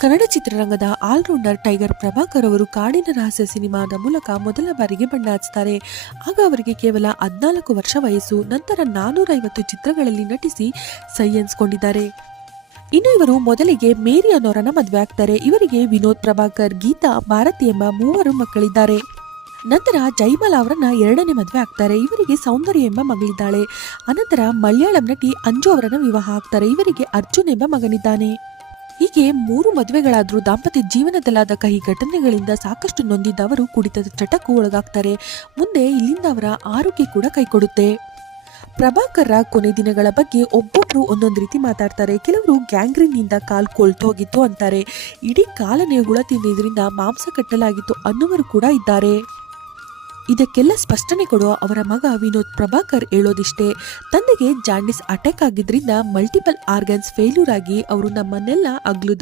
ಕನ್ನಡ ಚಿತ್ರರಂಗದ allrounder tiger Prabhakar ಅವರು ಕಾಡಿನ ರಹಸ್ಯ ಸಿನಿಮಾದ ಮೂಲಕ ಮೊದಲ ಬಾರಿಗೆ ಬಣ್ಣ ಹಚ್ತಾರೆ. ಆಗ ಅವರಿಗೆ ಕೇವಲ 14 ವರ್ಷ ವಯಸ್ಸು. ನಂತರ 450 ಚಿತ್ರಗಳಲ್ಲಿ ನಟಿಸಿ ಸೈ ಎನ್ಸ್ಕೊಂಡಿದ್ದಾರೆ. ಇನ್ನು ಇವರು ಮೊದಲಿಗೆ ಮೇರಿ ಅನ್ನೋರನ್ನ ಮದುವೆ ಆಗ್ತಾರೆ. ಇವರಿಗೆ ವಿನೋದ್ ಪ್ರಭಾಕರ್, ಗೀತಾ, ಭಾರತಿ ಎಂಬ 3 ಮಕ್ಕಳಿದ್ದಾರೆ. ನಂತರ ಜೈಮಾಲಾ ಅವರನ್ನ 2ನೇ ಮದುವೆ ಆಗ್ತಾರೆ. ಇವರಿಗೆ ಸೌಂದರ್ಯ ಎಂಬ ಮಗಳಿದ್ದಾಳೆ. ಅನಂತರ ಮಲಯಾಳಂ ನಟಿ ಅಂಜು ಅವರನ್ನ ವಿವಾಹ ಆಗ್ತಾರೆ. ಇವರಿಗೆ ಅರ್ಜುನ್ ಎಂಬ ಮಗನಿದ್ದಾನೆ. ಹೀಗೆ 3 ಮದುವೆಗಳಾದ್ರೂ ದಾಂಪತ್ಯ ಜೀವನದಲ್ಲಾದ ಕಹಿ ಘಟನೆಗಳಿಂದ ಸಾಕಷ್ಟು ನೊಂದಿದ್ದ ಅವರು ಕುಡಿತದ ಚಟಕ್ಕೂ ಒಳಗಾಗ್ತಾರೆ. ಮುಂದೆ ಇಲ್ಲಿಂದ ಅವರ ಆರೋಗ್ಯ ಕೂಡ ಕೈಕೊಡುತ್ತೆ. ಪ್ರಭಾಕರ್ರ ಕೊನೆ ದಿನಗಳ ಬಗ್ಗೆ ಒಬ್ಬೊಬ್ರು ಒಂದೊಂದು ರೀತಿ ಮಾತಾಡ್ತಾರೆ. ಕೆಲವರು ಗ್ಯಾಂಗ್ರೀನ್ನಿಂದ ಕಾಲು ಕೊಳ್ತು ಹೋಗಿತ್ತು ಅಂತಾರೆ. ಇಡೀ ಕಾಲನೇ ಹುಳ ತಿಂದಿದ್ರಿಂದ ಮಾಂಸ ಕಟ್ಟಲಾಗಿತ್ತು ಅನ್ನುವರು ಕೂಡ ಇದ್ದಾರೆ. ಇದಕ್ಕೆಲ್ಲ ಸ್ಪಷ್ಟನೆ ಕೊಡುವ ಅವರ ಮಗ ವಿನೋದ್ ಪ್ರಭಾಕರ್ ಹೇಳೋದಿಷ್ಟೇ. ತಂದೆಗೆ ಜಾಂಡಿಸ್ ಅಟ್ಯಾಕ್ ಆಗಿದ್ರಿಂದ ಮಲ್ಟಿಪಲ್ ಆರ್ಗನ್ಸ್ ಫೇಲ್ಯೂರ್ ಆಗಿ ಅವರು ನಮ್ಮನ್ನೆಲ್ಲ ಅಗ್ಲು